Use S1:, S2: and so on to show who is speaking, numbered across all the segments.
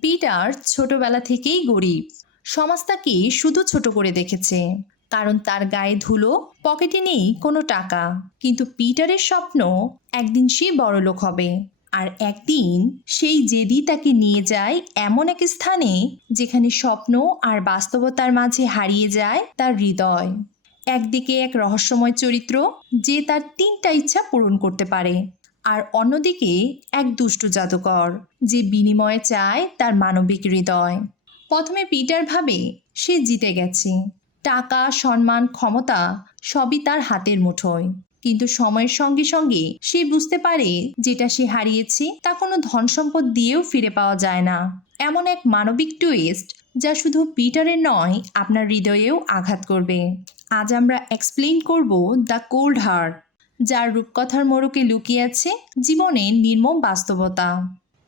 S1: Peter ছোটবেলা থেকেই গরিব। সমাজ তাকে শুধু ছোট করে দেখেছে? কারণ তার গায়ে ধুলো, পকেটে নেই কোনো টাকা। কিন্তু পিটারের স্বপ্ন একদিন সে বড়লোক হবে। আর একদিন সেই জেদি তাকে নিয়ে যায় এমন এক স্থানে যেখানে স্বপ্ন আর বাস্তবতার মাঝে হারিয়ে যায় তার হৃদয়। একদিকে এক রহস্যময় চরিত্র যে তার তিনটা ইচ্ছা পূরণ করতে পারে। আর অন্যদিকে এক দুষ্ট জাদুকর, যে বিনিময়ে চায় তার মানবিক হৃদয়। প্রথমে পিটার ভাবে সে জিতে গেছে। টাকা, সম্মান, ক্ষমতা সবই তার হাতের মুঠোয়। কিন্তু সময়ের সঙ্গে সঙ্গে সে বুঝতে পারে যেটা সে হারিয়েছে তা কোনো ধন সম্পদ দিয়েও ফিরে পাওয়া যায় না। এমন এক মানবিক টুইস্ট যা শুধু পিটারের নয়, আপনার হৃদয়েও আঘাত করবে। আজ আমরা এক্সপ্লেইন করব দ্য কোল্ড হার্ট যার রূপকথার মোড়কে লুকিয়ে আছে জীবনের নির্মম বাস্তবতা।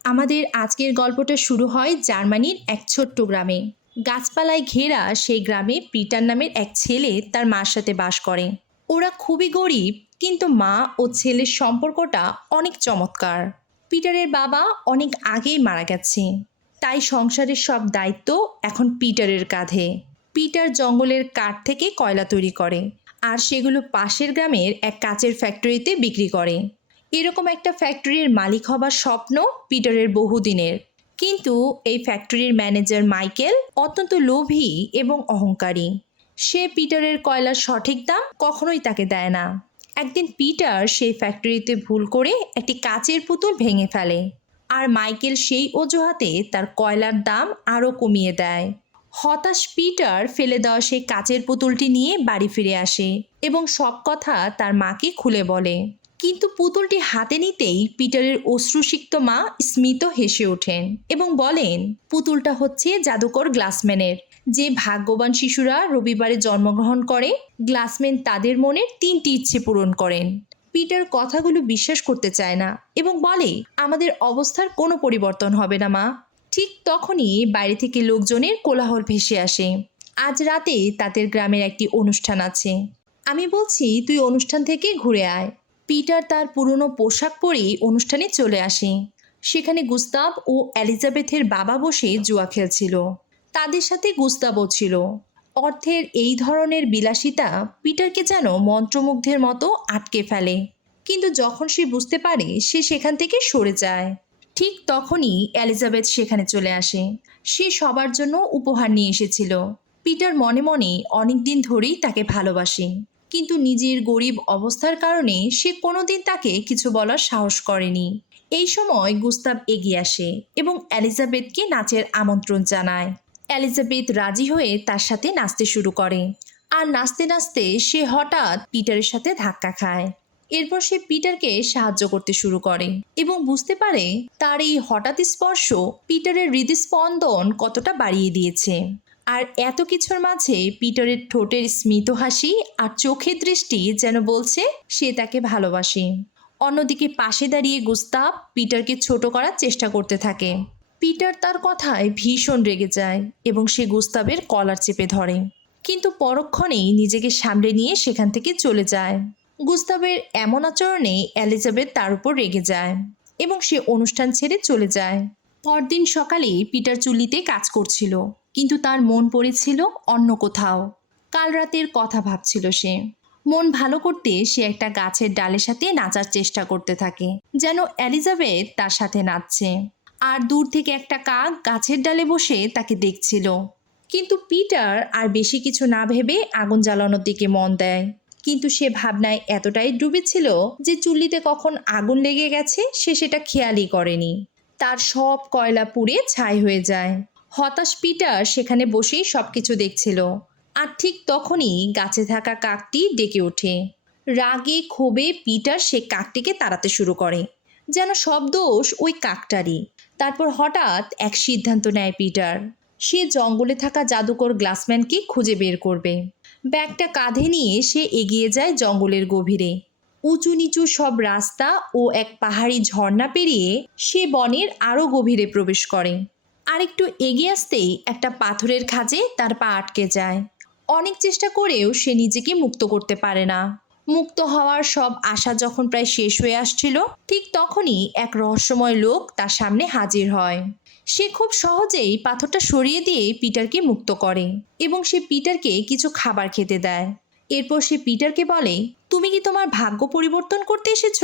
S1: আমাদের আজকের গল্পটা শুরু হয় জার্মানির এক ছোট্ট গ্রামে। গাছপালায় ঘেরা সেই গ্রামে পিটার নামের এক ছেলে তার মার সাথে বাস করে। ওরা খুবই গরিব, কিন্তু মা ও ছেলের সম্পর্কটা অনেক চমৎকার। পিটারের বাবা অনেক আগেই মারা গেছে। তাই সংসারের সব দায়িত্ব এখন পিটারের কাঁধে। পিটার জঙ্গলের কাঠ থেকে কয়লা তৈরি করে। আর সেগুলো পাশের গ্রামের এক কাচের ফ্যাক্টরিতে বিক্রি করে। এরকম একটা ফ্যাক্টরির মালিক হবার স্বপ্ন পিটারের বহুদিনের। কিন্তু এই ফ্যাক্টরির ম্যানেজার মাইকেল অত্যন্ত লোভী এবং অহংকারী। সে পিটারের কয়লার সঠিক দাম কখনোই তাকে দেয় না। একদিন পিটার সেই ফ্যাক্টরিতে ভুল করে একটি কাচের পুতুল ভেঙে ফেলে। আর মাইকেল সেই অজুহাতে তার কয়লার দাম আরও কমিয়ে দেয়। হতাশ পিটার ফেলে দেওয়া সেই কাচের পুতুলটি নিয়ে বাড়ি ফিরে আসে এবং সব কথা তার মাকে খুলে বলে। কিন্তু পুতুলটি হাতে নিতেই পিটারের অশ্রুসিক্ত মা স্মিত হেসে ওঠেন এবং বলেন, পুতুলটা হচ্ছে জাদুকর গ্লাসম্যানের। যে ভাগ্যবান শিশুরা রবিবারে জন্মগ্রহণ করে, গ্লাসম্যান তাদের মনের তিনটি ইচ্ছে পূরণ করেন। পিটার কথাগুলো বিশ্বাস করতে চায় না এবং বলে, আমাদের অবস্থার কোনো পরিবর্তন হবে না, মা। ঠিক তখনই বাইরে থেকে লোকজনের কোলাহল ভেসে আসে। আজ রাতে তাদের গ্রামের একটি অনুষ্ঠান আছে। আমি বলছি, তুই অনুষ্ঠান থেকে ঘুরে আয়। পিটার তার পুরনো পোশাক পরেই অনুষ্ঠানে চলে আসে। সেখানে গুস্তাব ও এলিজাবেথের বাবা বসে জুয়া খেলছিল। তাদের সাথে গুস্তাবও ছিল। অর্থের এই ধরনের বিলাসিতা পিটারকে যেন মন্ত্রমুগ্ধের মতো আটকে ফেলে। কিন্তু যখন সে বুঝতে পারে, সে সেখান থেকে সরে যায়। ঠিক তখনই এলিজাবেথ সেখানে চলে আসে। সে সবার জন্য উপহার নিয়ে এসেছিল। পিটার মনে মনে অনেক দিন ধরেই তাকে ভালোবাসে। কিন্তু নিজের গরিব অবস্থার কারণে সে কোনোদিন তাকে কিছু বলার সাহস করেনি। এই সময় গুস্তাব এগিয়ে আসে এবং এলিজাবেথকে নাচের আমন্ত্রণ জানায়। এলিজাবেথ রাজি হয়ে তার সাথে নাচতে শুরু করে। আর নাচতে নাচতে সে হঠাৎ পিটারের সাথে ধাক্কা খায়। এরপর সে পিটারকে সাহায্য করতে শুরু করে। এবং বুঝতে পারে তার এই হঠাৎ স্পর্শ পিটারের হৃদস্পন্দন কতটা বাড়িয়ে দিয়েছে। আর এত কিছুর মাঝে পিটারের ঠোঁটের স্মিত হাসি আর চোখের দৃষ্টি যেন বলছে সে তাকে ভালোবাসে। অন্যদিকে পাশে দাঁড়িয়ে গুস্তাব পিটারকে ছোট করার চেষ্টা করতে থাকে। পিটার তার কথায় ভীষণ রেগে যায় এবং সে গুস্তাবের কলার চেপে ধরে। কিন্তু পরক্ষণেই নিজেকে সামলে নিয়ে সেখান থেকে চলে যায়। গুস্তাবের এমন আচরণে এলিজাবেথ তার উপর রেগে যায় এবং সে অনুষ্ঠান ছেড়ে চলে যায়। পরদিন সকালে পিটার চুল্লিতে কাজ করছিল, কিন্তু তার মন পড়েছিল অন্য কোথাও। কাল রাতের কথা ভাবছিল সে। মন ভালো করতে সে একটা গাছের ডালের সাথে নাচার চেষ্টা করতে থাকে, যেন এলিজাবেথ তার সাথে নাচছে। আর দূর থেকে একটা কাক গাছের ডালে বসে তাকে দেখছিল। কিন্তু পিটার আর বেশি কিছু না ভেবে আগুন জ্বালানোর দিকে মন দেয়। কিন্তু সে ভাবনায় এতটাই ডুবেছিল যে চুল্লিতে কখন আগুন লেগে গেছে সে সেটা খেয়ালই করেনি। তার সব কয়লা পুড়ে ছাই হয়ে যায়। হতাশ পিটার সেখানে বসেই সব কিছু দেখছিল। আর ঠিক তখনই গাছে থাকা কাকটি ডেকে ওঠে। রাগে ক্ষোভে পিটার সে কাকটিকে তাড়াতে শুরু করে। যেন সব দোষ ওই কাকটারই। তারপর হঠাৎ এক সিদ্ধান্ত নেয় পিটার। সে জঙ্গলে থাকা জাদুকর গ্লাসম্যানকে খুঁজে বের করবে। ব্যাগটা কাঁধে নিয়ে সে এগিয়ে যায় জঙ্গলের গভীরে। উঁচু নিচু সব রাস্তা ও এক পাহাড়ি ঝর্ণা পেরিয়ে সে বনের আরও গভীরে প্রবেশ করে। আরেকটু এগিয়ে আসতেই একটা পাথরের খাঁজে তার পা আটকে যায়। অনেক চেষ্টা করেও সে নিজেকে মুক্ত করতে পারে না। মুক্ত হওয়ার সব আশা যখন প্রায় শেষ হয়ে আসছিল, ঠিক তখনই এক রহস্যময় লোক তার সামনে হাজির হয়। সে খুব সহজেই পাথরটা সরিয়ে দিয়ে পিটারকে মুক্ত করে এবং সে পিটারকে কিছু খাবার খেতে দেয়। এরপর সে পিটারকে বলে, তুমি কি তোমার ভাগ্য পরিবর্তন করতে এসেছ?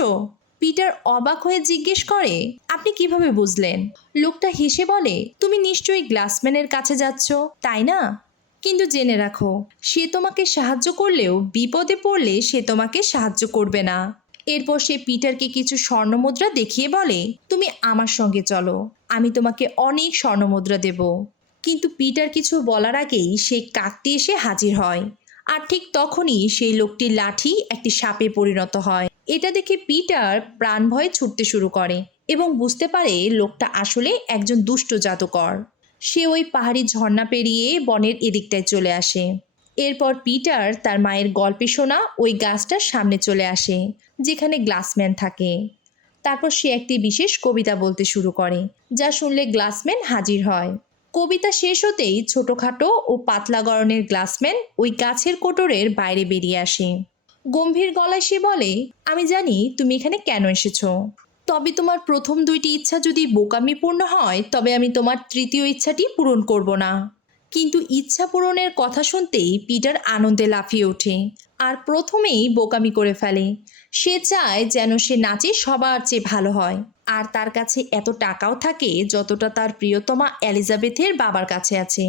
S1: পিটার অবাক হয়ে জিজ্ঞেস করে, আপনি কীভাবে বুঝলেন? লোকটা হেসে বলে, তুমি নিশ্চয়ই গ্লাসম্যানের কাছে যাচ্ছ, তাই না? কিন্তু জেনে রাখো, সে তোমাকে সাহায্য করলেও বিপদে পড়লে সে তোমাকে সাহায্য করবে না। এরপর সে পিটারকে কিছু স্বর্ণমুদ্রা দেখিয়ে বলে, তুমি আমার সঙ্গে চলো, আমি তোমাকে অনেক স্বর্ণমুদ্রা দেব। কিন্তু পিটার কিছু বলার আগেই সেই কাকটি এসে হাজির হয়। আর ঠিক তখনই সেই লোকটির লাঠি একটি সাপে পরিণত হয়। এটা দেখে পিটার প্রাণ ভয়ে ছুটতে শুরু করে এবং বুঝতে পারে লোকটা আসলে একজন দুষ্ট জাদুকর। সে ওই পাহাড়ি ঝর্ণা পেরিয়ে বনের এদিকটায় চলে আসে। এরপর পিটার তার মায়ের গল্পে শোনা ওই গাছটার সামনে চলে আসে, যেখানে গ্লাসম্যান থাকে। তারপর সে একটি বিশেষ কবিতা বলতে শুরু করে, যা শুনলে গ্লাসম্যান হাজির হয়। কবিতা শেষ হতেই ছোটোখাটো ও পাতলা গরনের গ্লাসম্যান ওই গাছের কোটরের বাইরে বেরিয়ে আসে। গম্ভীর গলায় সে বলে, আমি জানি তুমি এখানে কেন এসেছ। তবে তোমার প্রথম দুইটি ইচ্ছা যদি বোকামিপূর্ণ হয়, তবে আমি তোমার তৃতীয় ইচ্ছাটি পূরণ করব না। কিন্তু ইচ্ছা পূরণের কথা শুনতেই পিটার আনন্দে লাফিয়ে ওঠে আর প্রথমেই বোকামি করে ফেলে। সে চায় যেন সে নাচে সবার চেয়ে ভালো হয়। আর তার কাছে এত টাকাও থাকে যতটা তার প্রিয়তমা এলিজাবেথের বাবার কাছে আছে।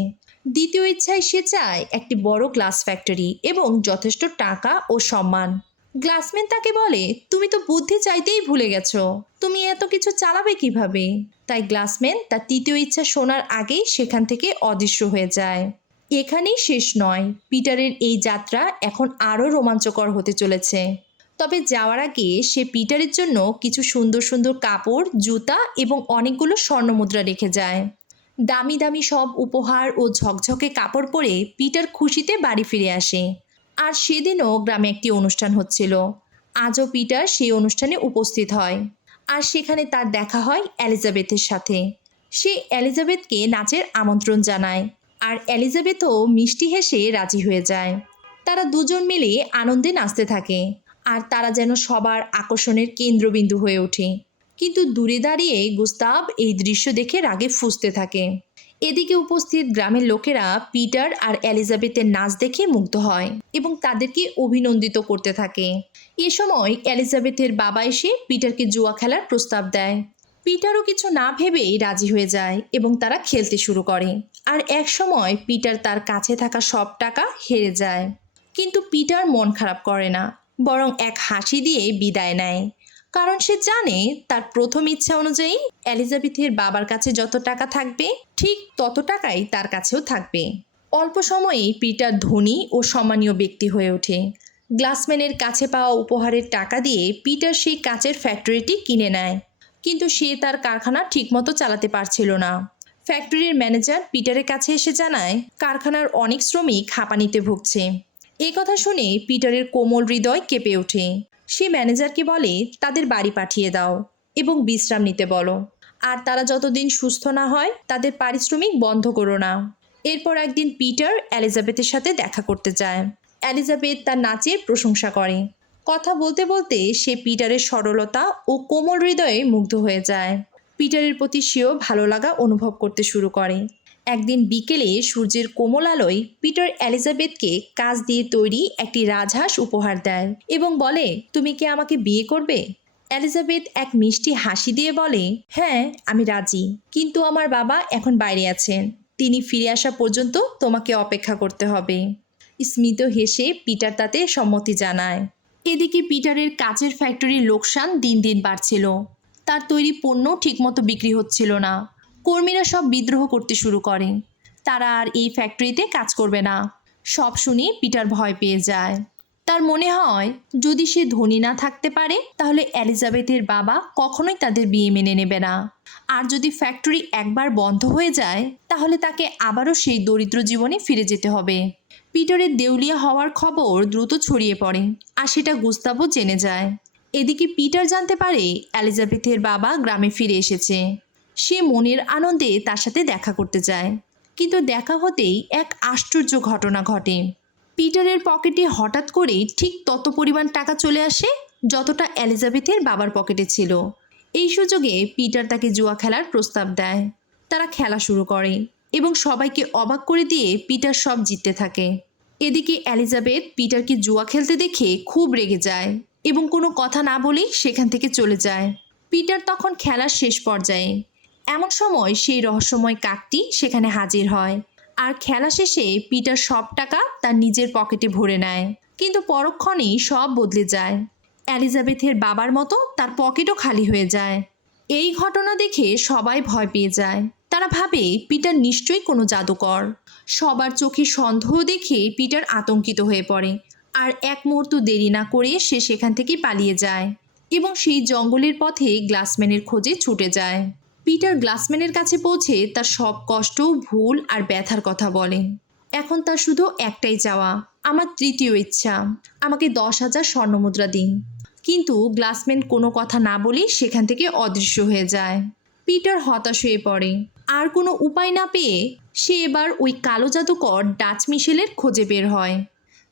S1: দ্বিতীয় ইচ্ছায় সে চায় একটি বড় গ্লাস ফ্যাক্টরি এবং যথেষ্ট টাকা ও সম্মান। গ্লাসম্যান তাকে বলে, তুমি তো বুদ্ধি চাইতেই ভুলে গেছো। তুমি এত কিছু চালাবে কীভাবে? তাই গ্লাসম্যান তার তৃতীয় ইচ্ছা শোনার আগেই সেখান থেকে অদৃশ্য হয়ে যায়। এখানেই শেষ নয়। পিটারের এই যাত্রা এখন আরও রোমাঞ্চকর হতে চলেছে। তবে যাওয়ার আগে সে পিটারের জন্য কিছু সুন্দর সুন্দর কাপড়, জুতা এবং অনেকগুলো স্বর্ণমুদ্রা রেখে যায়। দামি দামি সব উপহার ও ঝকঝকে কাপড় পরে পিটার খুশিতে বাড়ি ফিরে আসে। আর সেদিনও গ্রামে একটি অনুষ্ঠান হচ্ছিল। আজও পিটার সেই অনুষ্ঠানে উপস্থিত হয়। আর সেখানে তার দেখা হয় এলিজাবেথের সাথে। সে এলিজাবেথকে নাচের আমন্ত্রণ জানায়। আর এলিজাবেথও মিষ্টি হেসে রাজি হয়ে যায়। তারা দুজন মিলে আনন্দে নাচতে থাকে। আর তারা যেন সবার আকর্ষণের কেন্দ্রবিন্দু হয়ে ওঠে। কিন্তু দূরে দাঁড়িয়ে গুস্তাব এই দৃশ্য দেখে রাগে ফুঁসতে থাকে। এদিকে উপস্থিত গ্রামের লোকেরা পিটার আর এলিজাবেথের নাচ দেখে মুগ্ধ হয় এবং তাদেরকে অভিনন্দিত করতে থাকে। এ সময় এলিজাবেথের বাবা এসে পিটারকে জুয়া খেলার প্রস্তাব দেয়। পিটারও কিছু না ভেবেই রাজি হয়ে যায় এবং তারা খেলতে শুরু করে। আর এক সময় পিটার তার কাছে থাকা সব টাকা হেরে যায়। কিন্তু পিটার মন খারাপ করে না, বরং এক হাসি দিয়ে বিদায় নেয়। কারণ সে জানে তার প্রথম ইচ্ছা অনুযায়ী এলিজাবেথের বাবার কাছে যত টাকা থাকবে, ঠিক তত টাকাই তার কাছেও থাকবে। অল্প সময়েই পিটার ধনী ও সম্মানীয় ব্যক্তি হয়ে ওঠে। গ্লাসম্যানের কাছে পাওয়া উপহারের টাকা দিয়ে পিটার সেই কাচের ফ্যাক্টরিটি কিনে নেয়। কিন্তু সে তার কারখানা ঠিকমতো চালাতে পারছিল না। ফ্যাক্টরির ম্যানেজার পিটারের কাছে এসে জানায়, কারখানার অনেক শ্রমিক হাঁপানিতে ভুগছে। এই কথা শুনে পিটারের কোমল হৃদয় কেঁপে ওঠে। সে ম্যানেজারকে বলে, তাদের বাড়ি পাঠিয়ে দাও এবং বিশ্রাম নিতে বলো। আর তারা যতদিন সুস্থ না হয়, তাদের পারিশ্রমিক বন্ধ করো না। এরপর একদিন পিটার অ্যালিজাবেথের সাথে দেখা করতে যায়। অ্যালিজাবেথ তার নাচের প্রশংসা করে। কথা বলতে বলতে সে পিটারের সরলতা ও কোমল হৃদয়ে মুগ্ধ হয়ে যায়। পিটারের প্রতি সেও ভালো লাগা অনুভব করতে শুরু করে। একদিন বিকেলে সূর্যের কোমল আলোয় পিটার এলিজাবেথকে কাজ দিয়ে তৈরি একটি রাজহাঁস উপহার দেয় এবং বলে, তুমি কি আমাকে বিয়ে করবে? এলিজাবেথ এক মিষ্টি হাসি দিয়ে বলে হ্যাঁ আমি রাজি, কিন্তু আমার বাবা এখন বাইরে আছেন। তিনি ফিরে আসা পর্যন্ত তোমাকে অপেক্ষা করতে হবে। স্মিত হেসে পিটার তাতে সম্মতি জানায়। এদিকে পিটারের কাচের ফ্যাক্টরির লোকসান দিন দিন বাড়ছিল। তার তৈরি পণ্য ঠিকমতো বিক্রি হচ্ছিল না। কর্মীরা সব বিদ্রোহ করতে শুরু করে। তারা আর এই ফ্যাক্টরিতে কাজ করবে না। সব শুনে পিটার ভয় পেয়ে যায়। তার মনে হয়, যদি সে ধনী না থাকতে পারে, তাহলে এলিজাবেথের বাবা কখনোই তাদের বিয়ে মেনে নেবে না। আর যদি ফ্যাক্টরি একবার বন্ধ হয়ে যায়, তাহলে তাকে আবারও সেই দরিদ্র জীবনে ফিরে যেতে হবে। পিটারের দেউলিয়া হওয়ার খবর দ্রুত ছড়িয়ে পড়ে, আর সেটা গুস্তাবও জেনে যায়। এদিকে পিটার জানতে পারে, এলিজাবেথের বাবা গ্রামে ফিরে এসেছে। সে মনের আনন্দে তার সাথে দেখা করতে যায়। কিন্তু দেখা হতেই এক আশ্চর্য ঘটনা ঘটে। পিটারের পকেটে হঠাৎ করেই ঠিক তত পরিমাণ টাকা চলে আসে, যতটা এলিজাবেথের বাবার পকেটে ছিল। এই সুযোগে পিটার তাকে জুয়া খেলার প্রস্তাব দেয়। তারা খেলা শুরু করে এবং সবাইকে অবাক করে দিয়ে পিটার সব জিততে থাকে। এদিকে অ্যালিজাবেথ পিটারকে জুয়া খেলতে দেখে খুব রেগে যায় এবং কোনো কথা না বলেই সেখান থেকে চলে যায়। পিটার তখন খেলার শেষ পর্যায়ে এমন সময় সেই রহস্যময় কাকটি সেখানে হাজির হয়। আর খেলা শেষে পিটার সব টাকা তার নিজের পকেটে ভরে নেয়। কিন্তু পরক্ষণেই সব বদলে যায়। অ্যালিজাবেথের বাবার মতো তার পকেটও খালি হয়ে যায়। এই ঘটনা দেখে সবাই ভয় পেয়ে যায়। তারা ভাবে পিটার নিশ্চয়ই কোনো জাদুকর। সবার চোখে সন্দেহ দেখে পিটার আতঙ্কিত হয়ে পড়ে। আর এক মুহূর্ত দেরি না করে সে সেখান থেকে পালিয়ে যায়। এবং সেই জঙ্গলের পথে গ্লাসম্যানের খোঁজে ছুটে যায়। পিটার গ্লাসম্যানের কাছে পৌঁছে তার সব কষ্ট, ভুল আর ব্যথার কথা বলে। এখন তার শুধু একটাই চাওয়া, আমার তৃতীয় ইচ্ছা, আমাকে দশ হাজার স্বর্ণমুদ্রা দিন। কিন্তু গ্লাসম্যান কোনো কথা না বলেই সেখান থেকে অদৃশ্য হয়ে যায়। পিটার হতাশ হয়ে পড়ে। আর কোনো উপায় না পেয়ে সে এবার ওই কালো জাদুকর ডাচ মিশেলের খোঁজে বের হয়।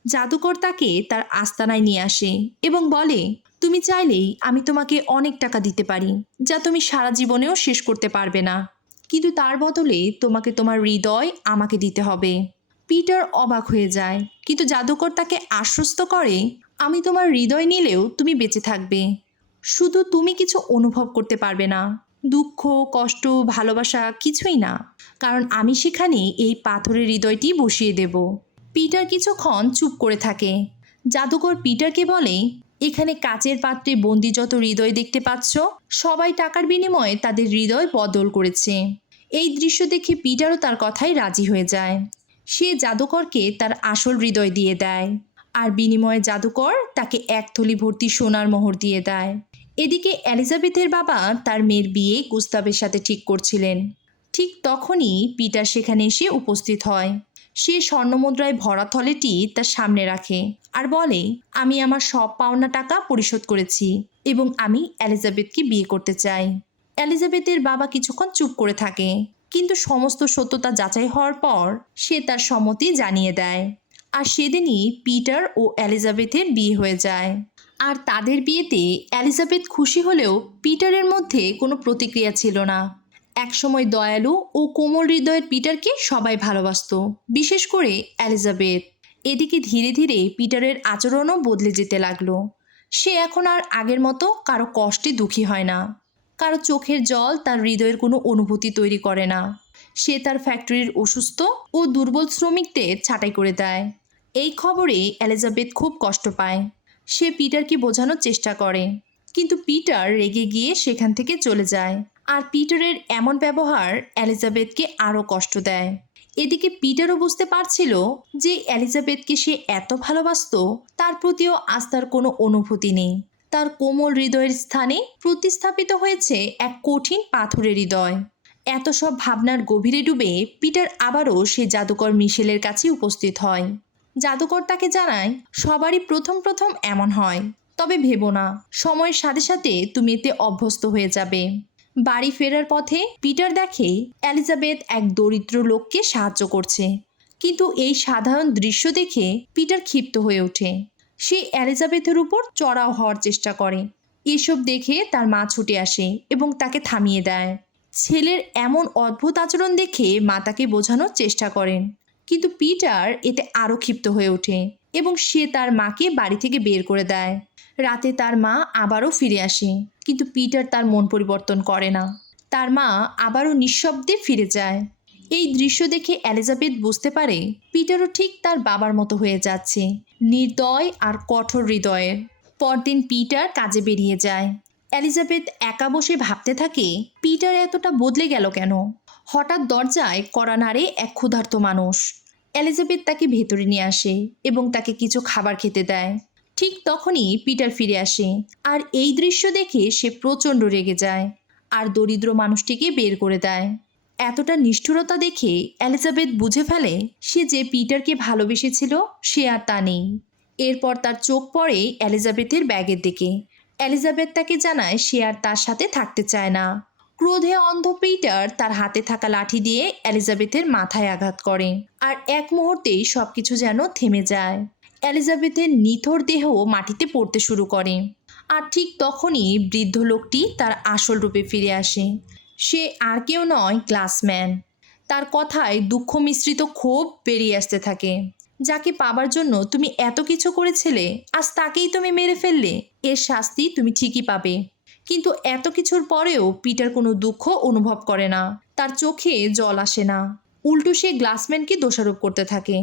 S1: জাদুকর তাকে তার আস্তানায় নিয়ে আসে এবং বলে তুমি চাইলেই আমি তোমাকে অনেক টাকা দিতে পারি, যা তুমি সারা জীবনেও শেষ করতে পারবে না। কিন্তু তার বদলে তোমাকে তোমার হৃদয় আমাকে দিতে হবে। পিটার অবাক হয়ে যায়, কিন্তু জাদুকর তাকে আশ্বস্ত করে, আমি তোমার হৃদয় নিলেও তুমি বেঁচে থাকবে। শুধু তুমি কিছু অনুভব করতে পারবে না। দুঃখ, কষ্ট, ভালোবাসা কিছুই না। কারণ আমি সেখানে এই পাথরের হৃদয়টি বসিয়ে দেব। পিটার কিছুক্ষণ চুপ করে থাকে। জাদুকর পিটারকে বলে এখানে কাচের পাত্রে বন্দি যত হৃদয় দেখতে পাচ্ছ, সবাই টাকার বিনিময়ে তাদের হৃদয় বদল করেছে। এই দৃশ্য দেখে পিটারও তার কথায় রাজি হয়ে যায়। সে জাদুকরকে তার আসল হৃদয় দিয়ে দেয় আর বিনিময়ে জাদুকর তাকে এক থলি ভর্তি সোনার মোহর দিয়ে দেয়। এদিকে অ্যালিজাবেথের বাবা তার মেয়ের বিয়ে গুস্তাবের সাথে ঠিক করছিলেন। ঠিক তখনই পিটার সেখানে এসে উপস্থিত হয়। সে স্বর্ণমুদ্রায় ভরা থলেটি তার সামনে রাখে আর বলে, আমি আমার সব পাওনা টাকা পরিশোধ করেছি এবং আমি এলিজাবেথকে বিয়ে করতে চাই। এলিজাবেথের বাবা কিছুক্ষণ চুপ করে থাকে, কিন্তু সমস্ত সত্যতা যাচাই হওয়ার পর সে তার সম্মতি জানিয়ে দেয় আর সেদিনই পিটার ও এলিজাবেথের বিয়ে হয়ে যায়। আর তাদের বিয়েতে এলিজাবেথ খুশি হলেও পিটারের মধ্যে কোনো প্রতিক্রিয়া ছিল না। একসময় দয়ালু ও কোমল হৃদয়ের পিটারকে সবাই ভালোবাসত, বিশেষ করে অ্যালিজাবেথ এদিকে ধীরে ধীরে পিটারের আচরণও বদলে যেতে লাগল। সে এখন আর আগের মতো কারও কষ্টে দুঃখী হয় না। কারও চোখের জল তার হৃদয়ের কোনো অনুভূতি তৈরি করে না। সে তার ফ্যাক্টরির অসুস্থ ও দুর্বল শ্রমিকদের ছাঁটাই করে দেয়। এই খবরে এলিজাবেথ খুব কষ্ট পায়। সে পিটারকে বোঝানোর চেষ্টা করে। কিন্তু পিটার রেগে গিয়ে সেখান থেকে চলে যায়। আর পিটারের এমন ব্যবহার এলিজাবেথকে আরও কষ্ট দেয়। এদিকে পিটারও বুঝতে পারছিল যে এলিজাবেথকে সে এত ভালোবাসত, তার প্রতিও আস্থার কোনো অনুভূতি নেই। তার কোমল হৃদয়ের স্থানে প্রতিস্থাপিত হয়েছে এক কঠিন পাথরের হৃদয়। এত সব ভাবনার গভীরে ডুবে পিটার আবারও সে জাদুকর মিশেলের কাছে উপস্থিত হয়। জাদুকর তাকে জানায়, সবারই প্রথম প্রথম এমন হয়, তবে ভেবো না, সময়ের সাথে সাথে তুমি এতে অভ্যস্ত হয়ে যাবে। বাড়ি ফেরার পথে পিটার দেখে অ্যালিজাবেথ এক দরিদ্র লোককে সাহায্য করছে। কিন্তু এই সাধারণ দৃশ্য দেখে পিটার ক্ষিপ্ত হয়ে ওঠে। সে অ্যালিজাবেথের উপর চড়াও হওয়ার চেষ্টা করে। এসব দেখে তার মা ছুটে আসে এবং তাকে থামিয়ে দেয়। ছেলের এমন অদ্ভুত আচরণ দেখে মা তাকে বোঝানোর চেষ্টা করেন। কিন্তু পিটার এতে আরও ক্ষিপ্ত হয়ে ওঠে এবং সে তার মাকে বাড়ি থেকে বের করে দেয়। রাতে তার মা আবারও ফিরে আসে। কিন্তু পিটার তার মন পরিবর্তন করে না। তার মা আবারও নিঃশব্দে ফিরে যায়। এই দৃশ্য দেখে অ্যালিজাবেথ বুঝতে পারে পিটারও ঠিক তার বাবার মতো হয়ে যাচ্ছে, নির্দয় আর কঠোর হৃদয়ের পরদিন পিটার কাজে বেরিয়ে যায়। অ্যালিজাবেথ একা বসে ভাবতে থাকে, পিটার এতটা বদলে গেল কেন? হঠাৎ দরজায় কড়া নাড়ে এক ক্ষুধার্ত মানুষ। অ্যালিজাবেথ তাকে ভেতরে নিয়ে আসে এবং তাকে কিছু খাবার খেতে দেয়। ঠিক তখনই পিটার ফিরে আসে আর এই দৃশ্য দেখে সে প্রচণ্ড রেগে যায় আর দরিদ্র মানুষটিকে বের করে দেয়। এতটা নিষ্ঠুরতা দেখে এলিজাবেথ বুঝে ফেলে সে যে পিটারকে ভালোবেসেছিল, সে আর তা নেই। এরপর তার চোখ পড়ে এলিজাবেথের ব্যাগের দিকে। অ্যালিজাবেথ তাকে জানায় সে আর তার সাথে থাকতে চায় না। ক্রোধে অন্ধ পিটার তার হাতে থাকা লাঠি দিয়ে এলিজাবেথের মাথায় আঘাত করে আর এক মুহূর্তেই সব কিছু যেন থেমে যায়। অ্যালিজাবেথের নিথর দেহ মাটিতে পড়তে শুরু করে। আর ঠিক তখনই বৃদ্ধ লোকটি তার আসল রূপে ফিরে আসে। সে আর কেউ নয় গ্লাসম্যান তার কথায় দুঃখ মিশ্রিত ক্ষোভ বেরিয়ে আসতে থাকে। যাকে পাবার জন্য তুমি এত কিছু করেছিলে, আজ তাকেই তুমি মেরে ফেললে। এর শাস্তি তুমি ঠিকই পাবে। কিন্তু এত কিছুর পরেও পিটার কোনো দুঃখ অনুভব করে না। তার চোখে জল আসে না। উল্টো সে গ্লাসম্যানকে দোষারোপ করতে থাকে।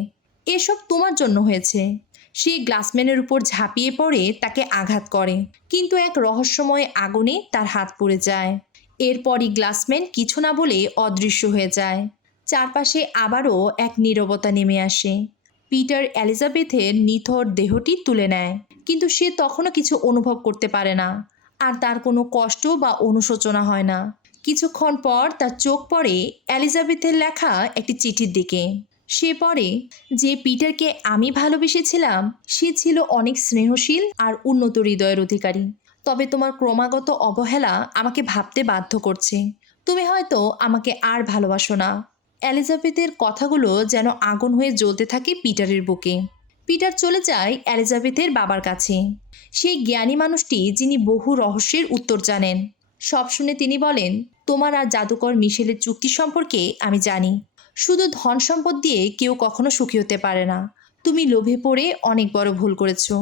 S1: এসব তোমার জন্য হয়েছে। সে গ্লাসম্যানের উপর ঝাঁপিয়ে পড়ে, তাকে আঘাত করে। কিন্তু এক রহস্যময় আগুনে তার হাত পড়ে যায়। এরপরই গ্লাসম্যান কিছু না বলে অদৃশ্য হয়ে যায়। চারপাশে আবারও এক নীরবতা নেমে আসে। পিটার এলিজাবেথের নিথর দেহটি তুলে নেয়। কিন্তু সে তখনও কিছু অনুভব করতে পারে না। আর তার কোনো কষ্ট বা অনুশোচনা হয় না। কিছুক্ষণ পর তার চোখ পড়ে এলিজাবেথের লেখা একটি চিঠির দিকে। সে পরে যে পিটারকে আমি ভালোবেসেছিলাম, সে ছিল অনেক স্নেহশীল আর উন্নত হৃদয়ের অধিকারী। তবে তোমার ক্রমাগত অবহেলা আমাকে ভাবতে বাধ্য করছে। তুমি হয়তো আমাকে আর ভালোবাসো না। এলিজাবেথের কথাগুলো যেন আগুন হয়ে জ্বলতে থাকে পিটারের বুকে। পিটার চলে যায় এলিজাবেথের বাবার কাছে। সেই জ্ঞানী মানুষটি যিনি বহু রহস্যের উত্তর জানেন। সব শুনে তিনি বলেন, তোমার আর জাদুকর মিশেলের চুক্তি সম্পর্কে আমি জানি। শুধু ধন সম্পদ দিয়ে কেউ কখনো সুখী হতে পারে না। তুমি লোভে পড়ে অনেক বড় ভুল করেছ।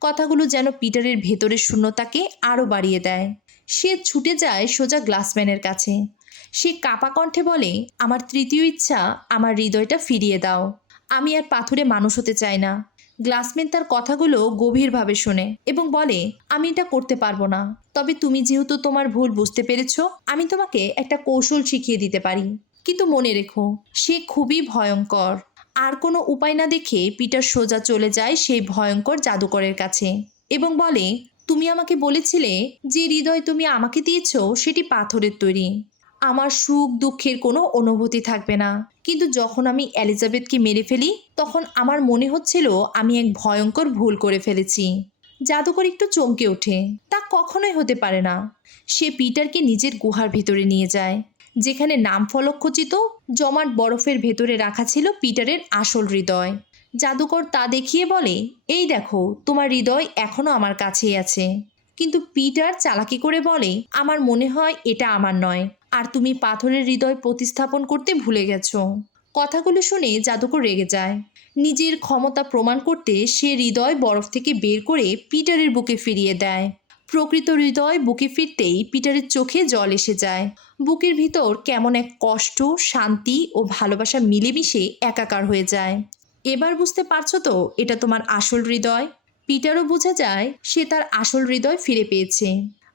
S1: কথাগুলো যেন পিটারের ভেতরের শূন্যতাকে আরও বাড়িয়ে দেয়। সে ছুটে যায় সোজা গ্লাসম্যানের কাছে। সে কাপা কণ্ঠে বলে, আমার তৃতীয় ইচ্ছা, আমার হৃদয়টা ফিরিয়ে দাও। আমি আর পাথুরে মানুষ হতে চাই না। গ্লাসম্যান তার কথাগুলো গভীরভাবে শোনে এবং বলে, আমি এটা করতে পারব না। তবে তুমি যেহেতু তোমার ভুল বুঝতে পেরেছ, আমি তোমাকে একটা কৌশল শিখিয়ে দিতে পারি। কিন্তু মনে রেখো, সে খুবই ভয়ঙ্কর। আর কোনো উপায় না দেখে পিটার সোজা চলে যায় সেই ভয়ঙ্কর জাদুকরের কাছে এবং বলে, তুমি আমাকে বলেছিলে যে হৃদয় তুমি আমাকে দিয়েছ, সেটি পাথরের তৈরি। আমার সুখ দুঃখের কোনো অনুভূতি থাকবে না। কিন্তু যখন আমি এলিজাবেথকে মেরে ফেলি, তখন আমার মনে হচ্ছিল আমি এক ভয়ঙ্কর ভুল করে ফেলেছি। জাদুকর একটু চমকে ওঠে। তা কখনোই হতে পারে না। সে পিটারকে নিজের গুহার ভিতরে নিয়ে যায়। যেখানে নাম ফলক খচিত জমাট বরফের ভেতরে রাখা ছিল পিটারের আসল হৃদয়। জাদুকর তা দেখিয়ে বলে, এই দেখো, তোমার হৃদয় এখনও আমার কাছেই আছে। কিন্তু পিটার চালাকি করে বলে, আমার মনে হয় এটা আমার নয়। আর তুমি পাথরের হৃদয় প্রতিস্থাপন করতে ভুলে গেছো। কথাগুলো শুনে জাদুকর রেগে যায়। নিজের ক্ষমতা প্রমাণ করতে সে হৃদয় বরফ থেকে বের করে পিটারের বুকে ফিরিয়ে দেয়। প্রকৃত হৃদয় বুকে ফিরতেই পিটারের চোখে জল এসে যায়। বুকের ভিতর কেমন এক কষ্ট, শান্তি ও ভালোবাসা মিলেমিশে একাকার হয়ে যায়। এবার বুঝতে পারছ তো, এটা তোমার আসল হৃদয়? পিটারও বোঝা যায়, সে তার আসল হৃদয় ফিরে পেয়েছে।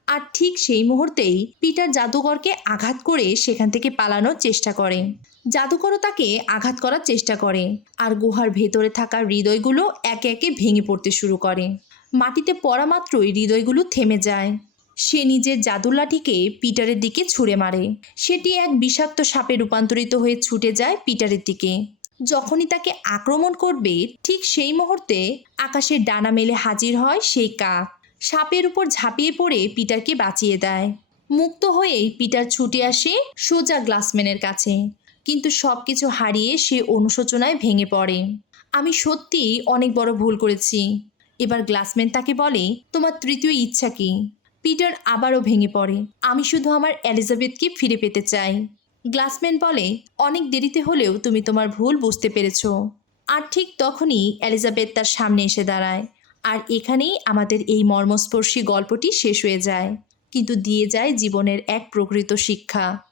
S1: আর ঠিক সেই মুহূর্তেই পিটার জাদুকরকে আঘাত করে সেখান থেকে পালানোর চেষ্টা করে। জাদুকরও তাকে আঘাত করার চেষ্টা করে। আর গুহার ভেতরে থাকা হৃদয়গুলো একে একে ভেঙে পড়তে শুরু করে। মাটিতে পড়া মাত্রই হৃদয়গুলো থেমে যায়। সে নিজের জাদুর লাঠিকে পিটারের দিকে ছুঁড়ে মারে। সেটি এক বিষাক্ত সাপে রূপান্তরিত হয়ে ছুটে যায় পিটারের দিকে। যখনই তাকে আক্রমণ করবে, ঠিক সেই মুহূর্তে আকাশের ডানা মেলে হাজির হয় সেই কাক। সাপের উপর ঝাঁপিয়ে পড়ে পিটারকে বাঁচিয়ে দেয়। মুক্ত হয়েই পিটার ছুটে আসে সোজা গ্লাসম্যানের কাছে। কিন্তু সব কিছু হারিয়ে সে অনুশোচনায় ভেঙে পড়ে। আমি সত্যিই অনেক বড় ভুল করেছি। এবার গ্লাসম্যান তাকে বলে, তোমার তৃতীয় ইচ্ছা কি? পিটার আবারও ভেঙে পড়ে। আমি শুধু আমার এলিজাবেথকে ফিরে পেতে চাই। গ্লাসম্যান বলে, অনেক দেরিতে হলেও তুমি তোমার ভুল বুঝতে পেরেছ। আর ঠিক তখনই এলিজাবেথ তার সামনে এসে দাঁড়ায়। আর এখানেই আমাদের এই মর্মস্পর্শী গল্পটি শেষ হয়ে যায়। কিন্তু দিয়ে যায় জীবনের এক প্রকৃত শিক্ষা।